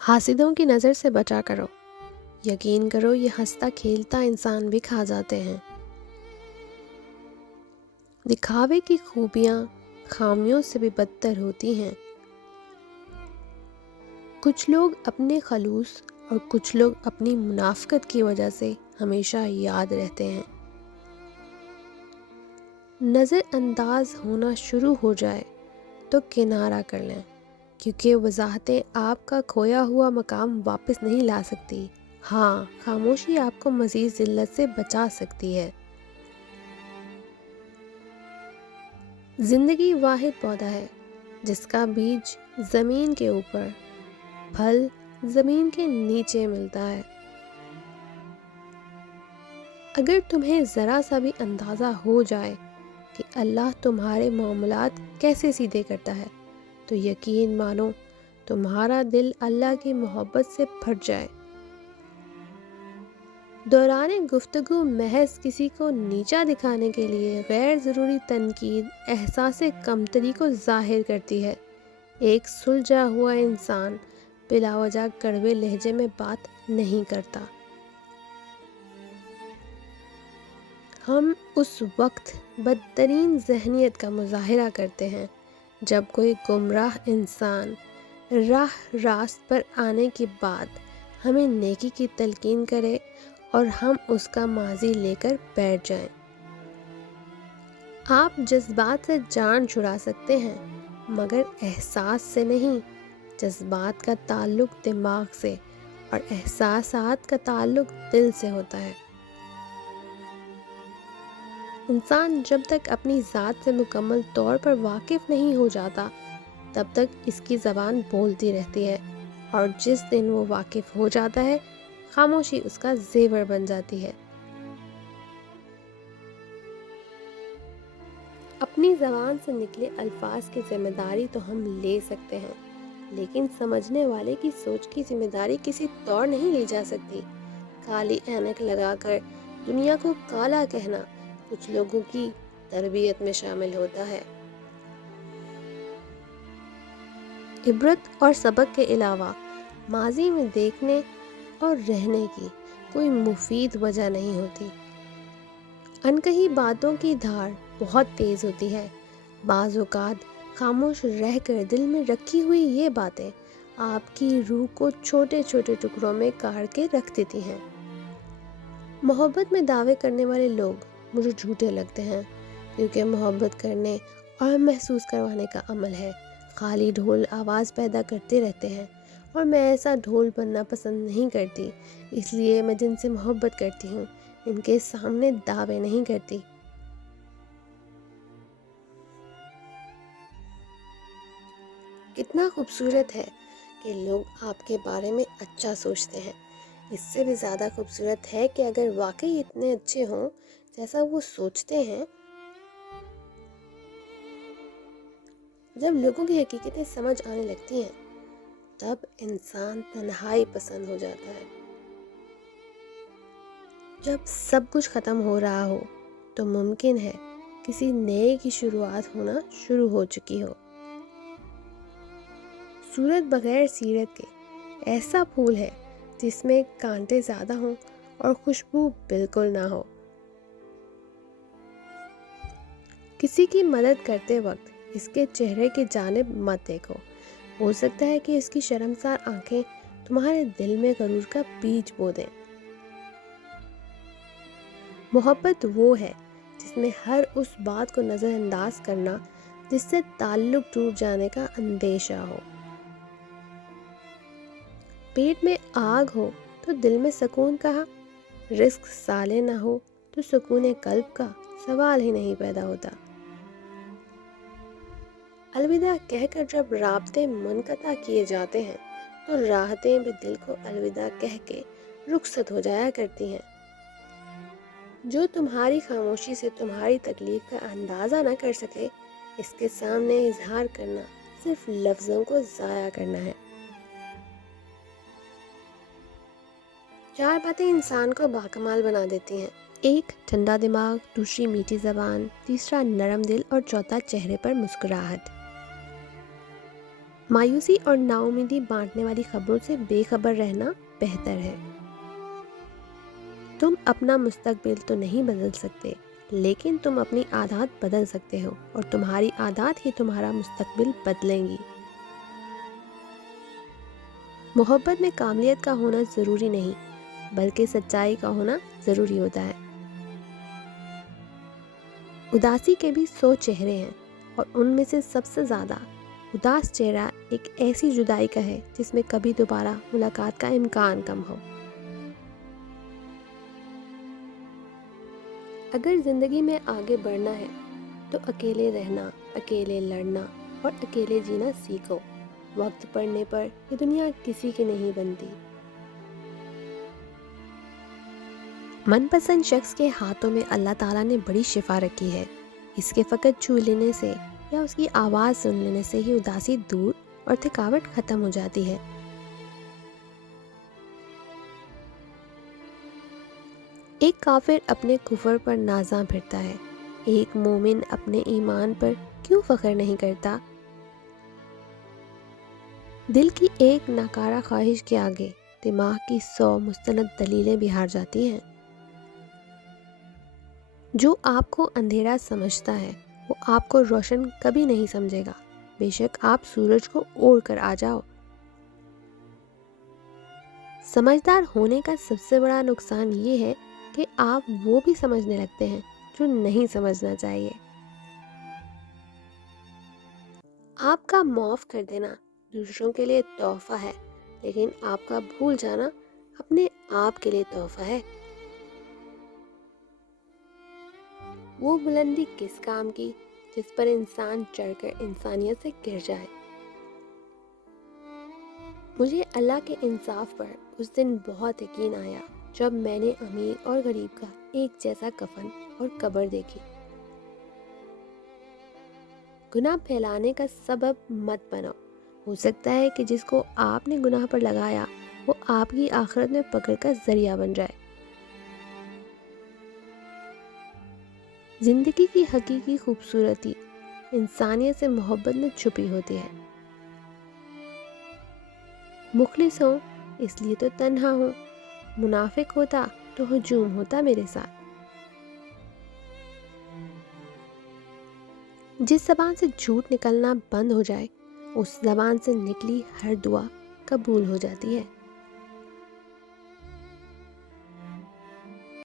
حاسدوں کی نظر سے بچا کرو، یقین کرو یہ ہنستا کھیلتا انسان بھی کھا جاتے ہیں۔ دکھاوے کی خوبیاں خامیوں سے بھی بدتر ہوتی ہیں۔ کچھ لوگ اپنے خلوص اور کچھ لوگ اپنی منافقت کی وجہ سے ہمیشہ یاد رہتے ہیں۔ نظر انداز ہونا شروع ہو جائے تو کنارہ کر لیں، کیونکہ وضاحتیں آپ کا کھویا ہوا مقام واپس نہیں لا سکتی۔ ہاں، خاموشی آپ کو مزید ذلت سے بچا سکتی ہے۔ زندگی واحد پودا ہے جس کا بیج زمین کے اوپر، پھل زمین کے نیچے ملتا ہے۔ اگر تمہیں ذرا سا بھی اندازہ ہو جائے کہ اللہ تمہارے معاملات کیسے سیدھے کرتا ہے تو یقین مانو تمہارا دل اللہ کی محبت سے پھٹ جائے۔ دوران گفتگو محض کسی کو نیچا دکھانے کے لیے غیر ضروری تنقید احساس کمتری کو ظاہر کرتی ہے۔ ایک سلجھا ہوا انسان بلا وجہ کڑوے لہجے میں بات نہیں کرتا۔ ہم اس وقت بدترین ذہنیت کا مظاہرہ کرتے ہیں جب کوئی گمراہ انسان راہ راست پر آنے کے بعد ہمیں نیکی کی تلقین کرے اور ہم اس کا ماضی لے کر بیٹھ جائیں۔ آپ جذبات سے جان چھڑا سکتے ہیں مگر احساس سے نہیں۔ جذبات کا تعلق دماغ سے اور احساسات کا تعلق دل سے ہوتا ہے۔ انسان جب تک اپنی ذات سے مکمل طور پر واقف نہیں ہو جاتا تب تک اس کی زبان بولتی رہتی ہے، اور جس دن وہ واقف ہو جاتا ہے خاموشی اس کا زیور بن جاتی ہے۔ اپنی زبان سے نکلے الفاظ کی ذمہ داری تو ہم لے سکتے ہیں، لیکن سمجھنے والے کی سوچ کی ذمہ داری کسی طور نہیں لی جا سکتی۔ کالی اینک لگا کر دنیا کو کالا کہنا کچھ لوگوں کی تربیت میں شامل ہوتا ہے۔ عبرت اور سبق کے علاوہ ماضی میں دیکھنے اور رہنے کی کوئی مفید وجہ نہیں ہوتی۔ انکہی باتوں کی دھار بہت تیز ہوتی ہے۔ بعض اوقات خاموش رہ کر دل میں رکھی ہوئی یہ باتیں آپ کی روح کو چھوٹے چھوٹے ٹکڑوں میں کاٹ کے رکھ دیتی ہیں۔ محبت میں دعوے کرنے والے لوگ مجھے جھوٹے لگتے ہیں، کیونکہ محبت کرنے اور محسوس کروانے کا عمل ہے۔ خالی ڈھول آواز پیدا کرتے رہتے ہیں، اور میں ایسا ڈھول بننا پسند نہیں کرتی، اس لیے میں جن سے محبت کرتی ہوں ان کے سامنے دعوے نہیں کرتی۔ کتنا خوبصورت ہے کہ لوگ آپ کے بارے میں اچھا سوچتے ہیں۔ اس سے بھی زیادہ خوبصورت ہے کہ اگر واقعی اتنے اچھے ہوں جیسا وہ سوچتے ہیں۔ جب لوگوں کی حقیقتیں سمجھ آنے لگتی ہیں تب انسان تنہائی پسند ہو جاتا ہے۔ جب سب کچھ ختم ہو رہا ہو تو ممکن ہے کسی نئے کی شروعات ہونا شروع ہو چکی ہو۔ صورت بغیر سیرت کے ایسا پھول ہے جس میں کانٹے زیادہ ہوں اور خوشبو بالکل نہ ہو۔ کسی کی مدد کرتے وقت اس کے چہرے کی جانب مت دیکھو، ہو سکتا ہے کہ اس کی شرمسار آنکھیں تمہارے دل میں غرور کا بیج بو دیں۔ محبت وہ ہے جس میں ہر اس بات کو نظر انداز کرنا جس سے تعلق ٹوٹ جانے کا اندیشہ ہو۔ پیٹ میں آگ ہو تو دل میں سکون کہاں؟ رزق صالح نہ ہو تو سکون قلب کا سوال ہی نہیں پیدا ہوتا۔ الوداع کہہ کر جب رابطے منقطع کیے جاتے ہیں تو راحتیں بھی دل کو الوداع کہہ کے رخصت ہو جایا کرتی ہیں۔ جو تمہاری خاموشی سے تمہاری تکلیف کا اندازہ نہ کر سکے، اس کے سامنے اظہار کرنا صرف لفظوں کو ضائع کرنا ہے۔ 4 باتیں انسان کو باکمال بنا دیتی ہیں: 1 ٹھنڈا دماغ، دوسری میٹھی زبان، تیسرا نرم دل اور چوتھا چہرے پر مسکراہٹ۔ مایوسی اور ناامیدی بانٹنے والی خبروں سے بے خبر رہنا بہتر ہے۔ تم اپنا مستقبل تو نہیں بدل سکتے، لیکن تم اپنی عادات بدل سکتے ہو، اور تمہاری عادات ہی تمہارا مستقبل بدلیں گی۔ محبت میں کاملیت کا ہونا ضروری نہیں، بلکہ سچائی کا ہونا ضروری ہوتا ہے۔ اداسی کے بھی 100 چہرے ہیں، اور ان میں سے سب سے زیادہ اداس چہرہ ایک ایسی جدائی کا ہے جس میں کبھی دوبارہ ملاقات کا امکان کم ہو۔ اگر زندگی میں آگے بڑھنا ہے تو اکیلے رہنا، اکیلے لڑنا اور اکیلے جینا سیکھو۔ وقت پڑنے پر یہ دنیا کسی کی نہیں بنتی۔ من پسند شخص کے ہاتھوں میں اللہ تعالیٰ نے بڑی شفا رکھی ہے۔ اس کے فقط چھو لینے سے یا اس کی آواز سن لینے سے ہی اداسی دور اور تھکاوٹ ختم ہو جاتی ہے۔ ایک کافر اپنے کفر پر نازاں پھرتا ہے، ایک مومن اپنے ایمان پر کیوں فخر نہیں کرتا؟ دل کی ایک ناکارہ خواہش کے آگے دماغ کی 100 مستند دلیلیں بھی ہار جاتی ہیں۔ جو آپ کو اندھیرا سمجھتا ہے وہ آپ کو روشن کبھی نہیں سمجھے گا، بے شک آپ سورج کو اوڑھ کر آ جاؤ۔ سمجھدار ہونے کا سب سے بڑا نقصان یہ ہے کہ آپ وہ بھی سمجھنے لگتے ہیں جو نہیں سمجھنا چاہیے۔ آپ کا معاف کر دینا دوسروں کے لیے تحفہ ہے، لیکن آپ کا بھول جانا اپنے آپ کے لیے تحفہ ہے۔ وہ بلندی کس کام کی جس پر انسان چڑھ کر انسانیت سے گر جائے؟ مجھے اللہ کے انصاف پر اس دن بہت یقین آیا جب میں نے امیر اور غریب کا ایک جیسا کفن اور قبر دیکھی۔ گناہ پھیلانے کا سبب مت بنو، ہو سکتا ہے کہ جس کو آپ نے گناہ پر لگایا وہ آپ کی آخرت میں پکڑ کا ذریعہ بن جائے۔ زندگی کی حقیقی خوبصورتی انسانیت سے محبت میں چھپی ہوتی ہے۔ مخلص ہوں اس لیے تو تنہا ہوں، منافق ہوتا تو ہجوم ہوتا میرے ساتھ۔ جس زبان سے جھوٹ نکلنا بند ہو جائے اس زبان سے نکلی ہر دعا قبول ہو جاتی ہے۔